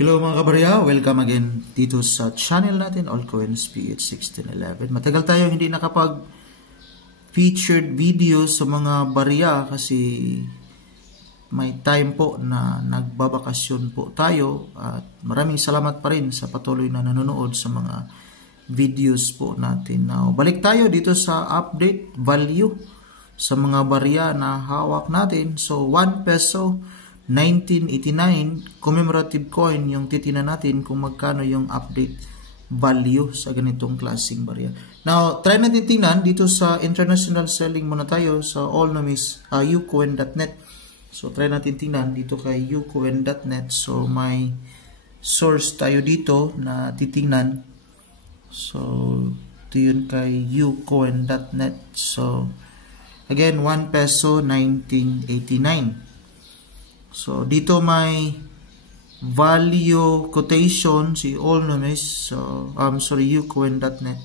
Hello mga kabarya, welcome again dito sa channel natin, Altcoins PH1611. Matagal tayo hindi nakapag-featured video sa mga barya kasi may time po na nagbabakasyon po tayo at maraming salamat pa rin sa patuloy na nanonood sa mga videos po natin. Now, balik tayo dito sa update value sa mga barya na hawak natin. So, 1 peso 1989 commemorative coin yung titinan natin kung magkano yung update value sa ganitong klaseng barya. Now, try natin tingnan dito sa international selling muna tayo sa allnomis ucoin.net. So, try natin tingnan dito kay ucoin.net. So, may source tayo dito na titingnan. So, ito yun kay ucoin.net. So, again, 1 peso 1989. So, dito may value quotation si allnomis. So, ucoin.net.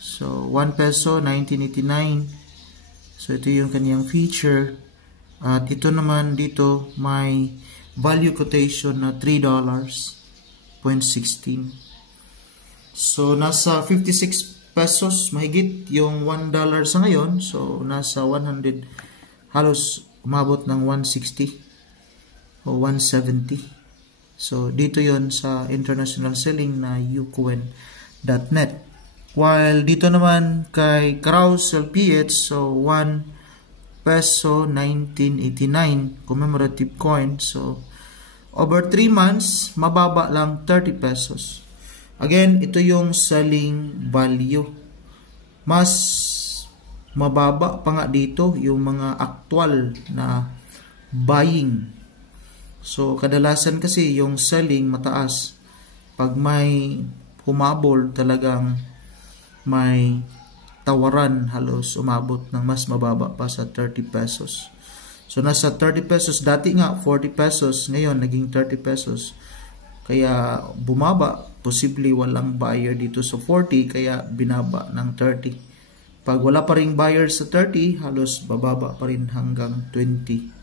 So, 1 peso 1989. So, ito yung kanyang feature. At ito naman dito may value quotation na $3.16. So, nasa 56 pesos mahigit yung $1 sa ngayon. So, nasa 100, halos umabot ng 160 o 170. So, dito yon sa international selling na ucoin.net. While dito naman kay Carousel PH, so 1 peso 1989 commemorative coin. So, over 3 months, mababa lang 30 pesos. Again, ito yung selling value. Mas mababa pa nga dito yung mga actual na buying. So, kadalasan kasi yung selling mataas. Pag may humabol, talagang may tawaran, halos umabot ng mas mababa pa sa 30 pesos. So, nasa 30 pesos. Dati nga, 40 pesos. Ngayon, naging 30 pesos. Kaya, bumaba. Posibly walang buyer dito sa 40, kaya binaba ng 30. Pag wala pa ring buyer sa 30, halos bababa pa rin hanggang 20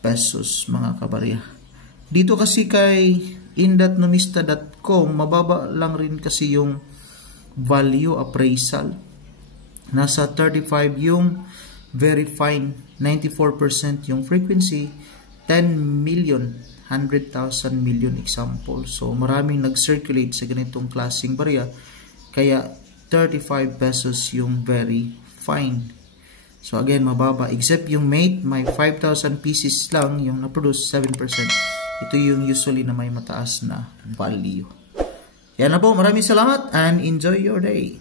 pesos mga kabarya. Dito kasi kay in.nomista.com, mababa lang rin kasi yung value appraisal. Nasa 35 yung very fine, 94% yung frequency, 10 million, 100,000 million example. So maraming nag-circulate sa ganitong klaseng barya, kaya 35 pesos yung very fine. So again, mababa. Except yung mate, may 5,000 pieces lang yung na-produce, 7%. Ito yung usually na may mataas na value. Yan na po. Maraming salamat and enjoy your day.